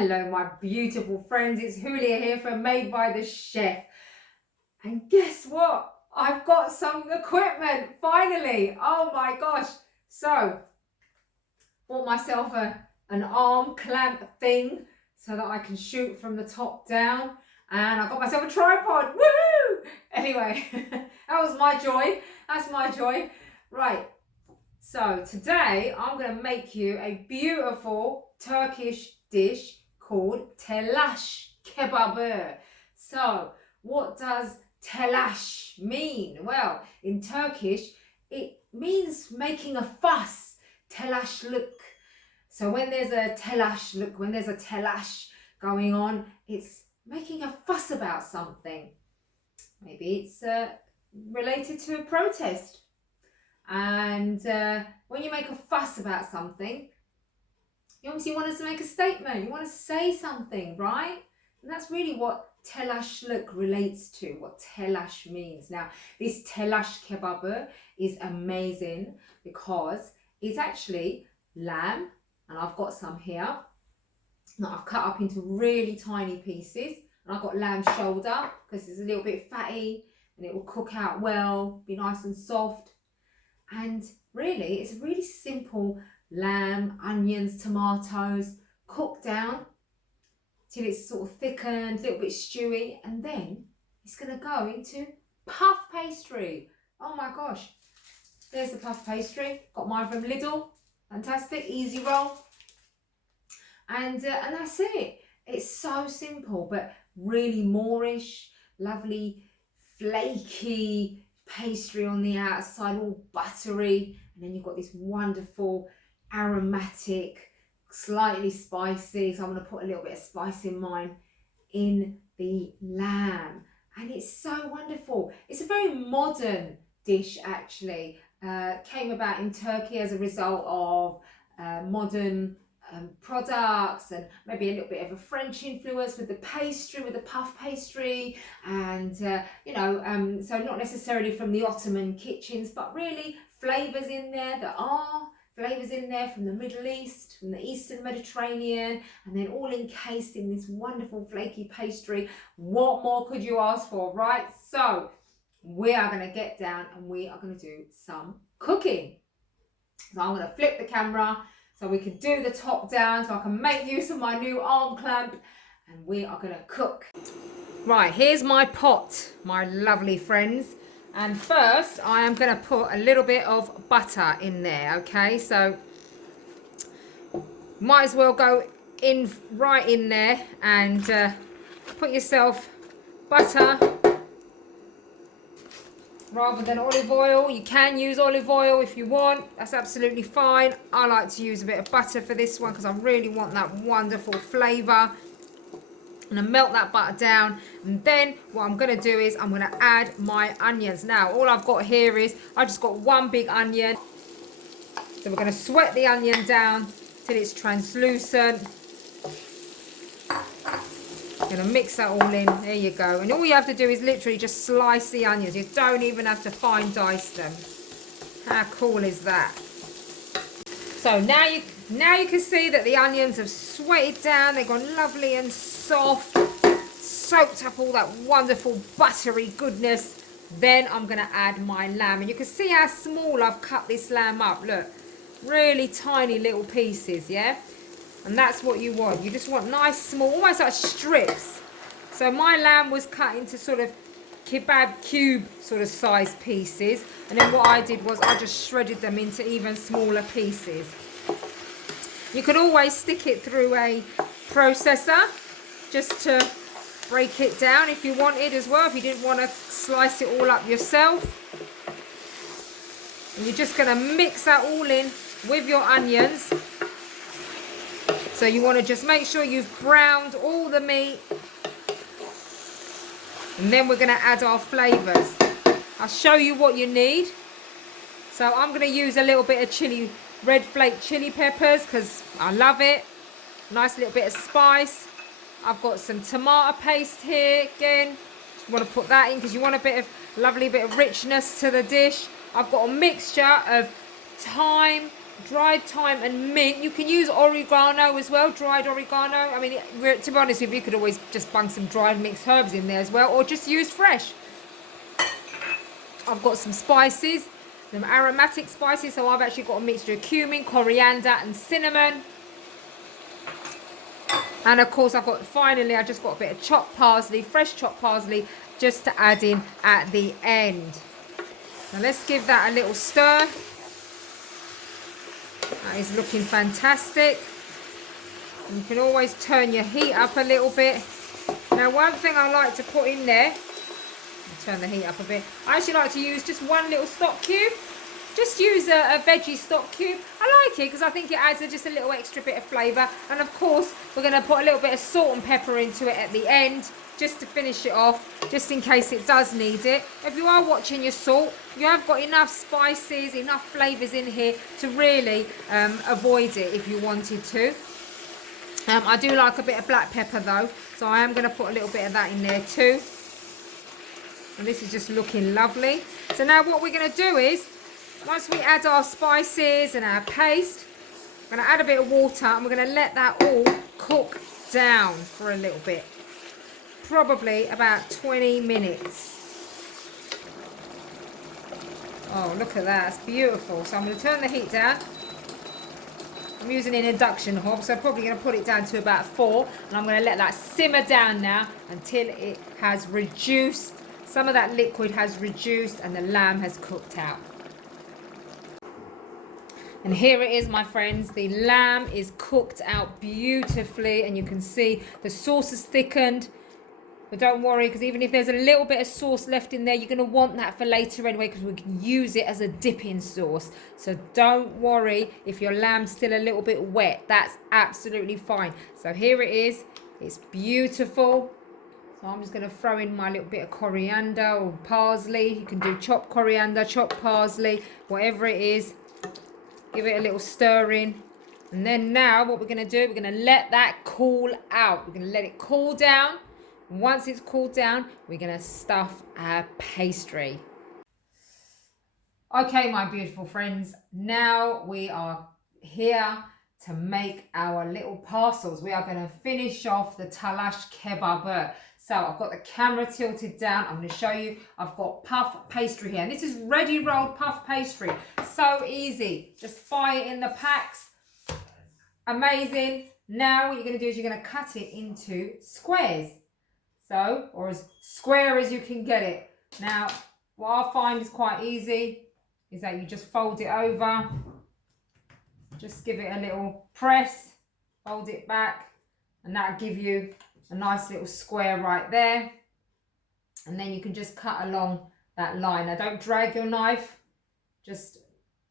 Hello my beautiful friends, it's Julia here from Made by the Chef. And guess what? I've got some equipment, finally. Oh my gosh. So, bought myself an arm clamp thing so that I can shoot from the top down. And I got myself a tripod, woohoo! Anyway, that was my joy, that's my joy. Right, so today I'm gonna make you a beautiful Turkish dish called Telas Kebabi. So what does telash mean? Well, in Turkish, it means making a fuss, telaşlık. So when there's a telaşlık, when there's a telash going on, it's making a fuss about something. Maybe it's related to a protest. And when you make a fuss about something, you obviously want to make a statement. You want to say something, right? And that's really what telaşlık relates to, what telash means. Now, this telash kebabı is amazing because it's actually lamb, and I've got some here that I've cut up into really tiny pieces. And I've got lamb shoulder because it's a little bit fatty and it will cook out well, be nice and soft. And really, it's a really simple lamb, onions, tomatoes, cooked down till it's sort of thickened, a little bit stewy, and then it's going to go into puff pastry. Oh my gosh, there's the puff pastry. Got mine from Lidl. Fantastic, easy roll. And that's it. It's so simple, but really Moorish, lovely, flaky pastry on the outside, all buttery, and then you've got this wonderful aromatic, slightly spicy, so I'm going to put a little bit of spice in mine, in the lamb, and it's so wonderful. It's a very modern dish actually, came about in Turkey as a result of modern products and maybe a little bit of a French influence with the pastry, with the puff pastry, and so not necessarily from the Ottoman kitchens, but really flavors in there. There are flavors in there from the Middle East, from the Eastern Mediterranean, and then all encased in this wonderful flaky pastry. What more could you ask for, right? So we are going to get down and we are going to do some cooking. So I'm going to flip the camera so we can do the top down, so I can make use of my new arm clamp, and we are going to cook. Right, here's my pot, my lovely friends. And first, I am going to put a little bit of butter in there, okay? So, might as well go in right in there and put yourself butter rather than olive oil. You can use olive oil if you want, that's absolutely fine. I like to use a bit of butter for this one because I really want that wonderful flavour. I'm going to melt that butter down, and then what I'm going to do is I'm going to add my onions. Now all I've got here is I've just got one big onion, so we're going to sweat the onion down till it's translucent. Going to mix that all in. There you go. And all you have to do is literally just slice the onions. You don't even have to fine dice them. How cool is that? So now you can see that the onions have sweated down. They've gone lovely and soft, soaked up all that wonderful buttery goodness. Then I'm going to add my lamb, and you can see how small I've cut this lamb up. Look, really tiny little pieces, yeah? And that's what you want. You just want nice, small, almost like strips. So my lamb was cut into sort of kebab cube sort of size pieces. And then what I did was I just shredded them into even smaller pieces. You can always stick it through a processor just to break it down if you wanted as well, if you didn't want to slice it all up yourself. And you're just going to mix that all in with your onions. So you want to just make sure you've browned all the meat. And then we're going to add our flavours. I'll show you what you need. So I'm going to use a little bit of chili, red flake chili peppers, because I love it. Nice little bit of spice. I've got some tomato paste here again. Just want to put that in because you want a bit of lovely bit of richness to the dish. I've got a mixture of thyme, dried thyme and mint. You can use oregano as well, dried oregano. I mean, to be honest with you, you could always just bung some dried mixed herbs in there as well, or just use fresh. I've got some spices, some aromatic spices, so I've actually got a mixture of cumin, coriander and cinnamon. And of course finally I just got a bit of chopped parsley, fresh chopped parsley, just to add in at the end. Now let's give that a little stir. That is looking fantastic. And you can always turn your heat up a little bit. Now one thing I like to put in there, I'll turn the heat up a bit, I actually like to use just one little stock cube. Just use a veggie stock cube. I like it because I think it adds just a little extra bit of flavour. And of course, we're going to put a little bit of salt and pepper into it at the end, just to finish it off, just in case it does need it. If you are watching your salt, you have got enough spices, enough flavours in here to really avoid it if you wanted to. I do like a bit of black pepper though, so I am going to put a little bit of that in there too. And this is just looking lovely. So now what we're going to do is, once we add our spices and our paste, I'm going to add a bit of water and we're going to let that all cook down for a little bit. Probably about 20 minutes. Oh, look at that. It's beautiful. So I'm going to turn the heat down. I'm using an induction hob, so I'm probably going to put it down to about 4. And I'm going to let that simmer down now until it has reduced. Some of that liquid has reduced and the lamb has cooked out. And here it is, my friends. The lamb is cooked out beautifully and you can see the sauce is thickened. But don't worry, because even if there's a little bit of sauce left in there, you're going to want that for later anyway, because we can use it as a dipping sauce. So don't worry if your lamb's still a little bit wet. That's absolutely fine. So here it is. It's beautiful. So I'm just going to throw in my little bit of coriander or parsley. You can do chopped coriander, chopped parsley, whatever it is. Give it a little stir in. And then now what we're going to do, we're going to let that cool out. We're going to let it cool down. Once it's cooled down, we're going to stuff our pastry. Okay, my beautiful friends, now we are here to make our little parcels. We are going to finish off the Telas Kebabi. So I've got the camera tilted down. I'm going to show you. I've got puff pastry here. And this is ready rolled puff pastry. So easy. Just fire it in the packs. Amazing. Now what you're going to do is you're going to cut it into squares. So, or as square as you can get it. Now, what I find is quite easy is that you just fold it over. Just give it a little press. Fold it back. And that'll give you a nice little square right there. And then you can just cut along that line. Now don't drag your knife, just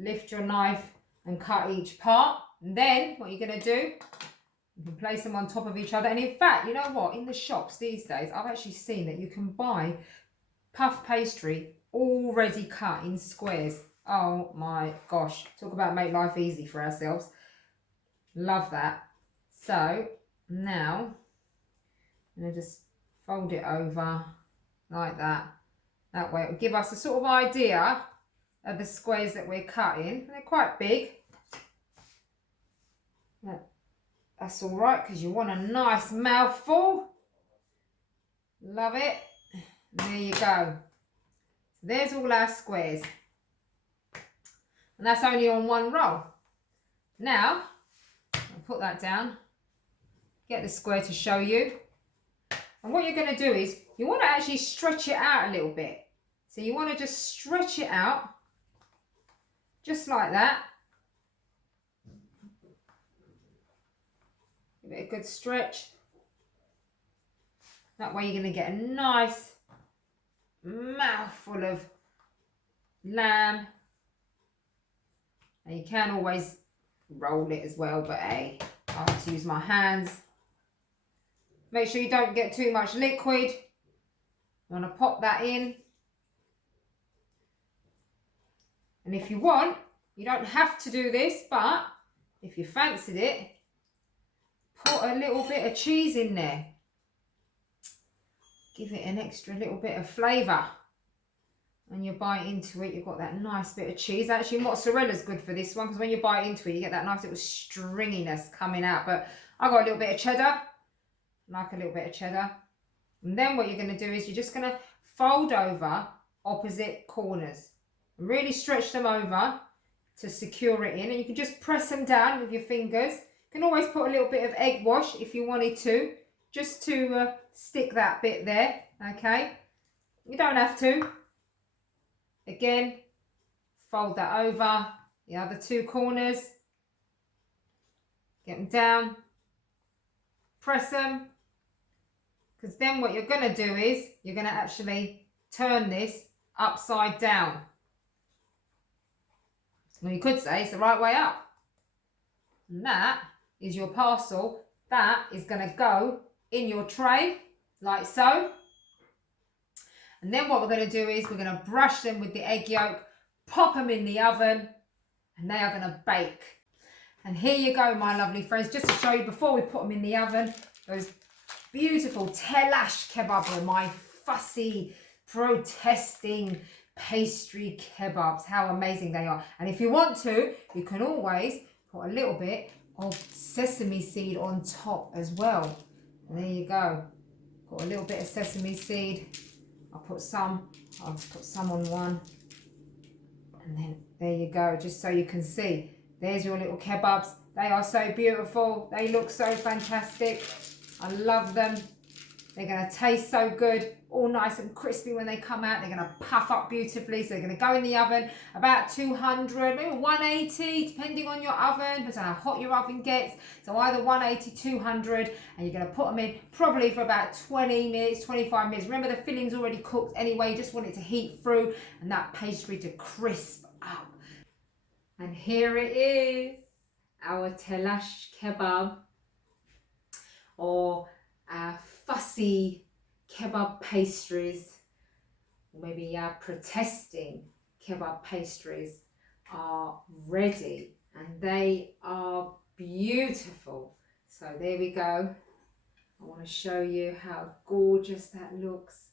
lift your knife and cut each part. And then what you're going to do, you can place them on top of each other. And in fact, you know what, in the shops these days, I've actually seen that you can buy puff pastry already cut in squares. Oh my gosh, talk about make life easy for ourselves. Love that. So now I'm going to just fold it over like that. That way it will give us a sort of idea of the squares that we're cutting. They're quite big. That's all right because you want a nice mouthful. Love it. And there you go. So there's all our squares. And that's only on one roll. Now, I'll put that down. Get the square to show you. And what you're going to do is, you want to actually stretch it out a little bit. So you want to just stretch it out, just like that. Give it a good stretch. That way you're going to get a nice mouthful of lamb. And you can always roll it as well, but hey, I like to use my hands. Make sure you don't get too much liquid. You want to pop that in. And if you want, you don't have to do this, but if you fancied it, put a little bit of cheese in there. Give it an extra little bit of flavour. and you bite into it, you've got that nice bit of cheese. Actually, mozzarella's good for this one because when you bite into it, you get that nice little stringiness coming out. But I got a little bit of cheddar, like a little bit of cheddar. And then what you're going to do is you're just going to fold over opposite corners. Really stretch them over to secure it in. And you can just press them down with your fingers. You can always put a little bit of egg wash if you wanted to, just to stick that bit there, okay? You don't have to. Again, fold that over the other two corners. Get them down. Press them. Because then what you're going to do is you're going to actually turn this upside down. Well, you could say it's the right way up. And that is your parcel. That is going to go in your tray, like so. And then what we're going to do is we're going to brush them with the egg yolk, pop them in the oven, and they are going to bake. And here you go, my lovely friends, just to show you before we put them in the oven, those beautiful Telas Kebabi, my fussy, protesting pastry kebabs. How amazing they are. And if you want to, you can always put a little bit of sesame seed on top as well. And there you go. Put a little bit of sesame seed. I'll put some on one. And then there you go, just so you can see. There's your little kebabs. They are so beautiful. They look so fantastic. I love them. They're going to taste so good, all nice and crispy when they come out. They're going to puff up beautifully. So they're going to go in the oven about 200, maybe 180, depending on your oven, but how hot your oven gets. So either 180, 200, and you're going to put them in probably for about 20 minutes, 25 minutes. Remember, the filling's already cooked anyway. You just want it to heat through and that pastry to crisp up. And here it is, our Telas Kebab, or our fussy kebab pastries, or maybe our protesting kebab pastries are ready, and they are beautiful. So there we go. I want to show you how gorgeous that looks.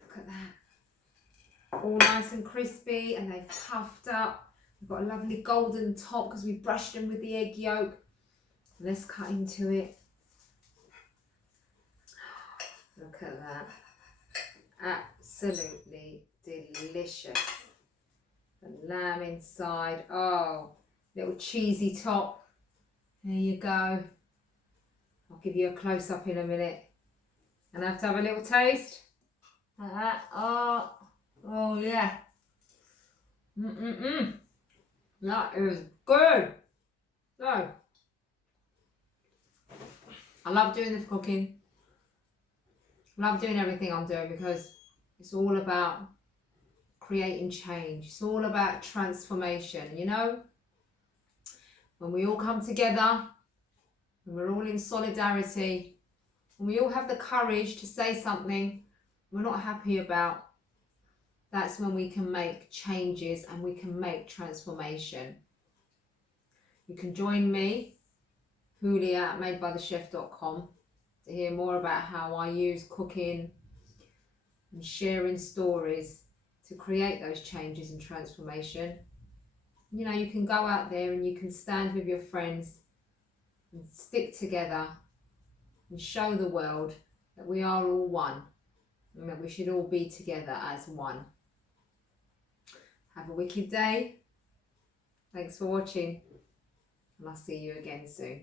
Look at that. All nice and crispy, and they've puffed up. We've got a lovely golden top because we brushed them with the egg yolk. Let's cut into it. Look at that. Absolutely delicious. The lamb inside. Oh, little cheesy top. There you go. I'll give you a close up in a minute. And I have to have a little taste. Like that. Oh yeah. That is good. So, I love doing this cooking. I love doing everything I'm doing because it's all about creating change. It's all about transformation, you know? When we all come together, when we're all in solidarity, when we all have the courage to say something we're not happy about, that's when we can make changes and we can make transformation. You can join me, Julia at madebythechef.com, to hear more about how I use cooking and sharing stories to create those changes and transformation. You know, you can go out there and you can stand with your friends and stick together and show the world that we are all one and that we should all be together as one. Have a wicked day. Thanks for watching, and I'll see you again soon.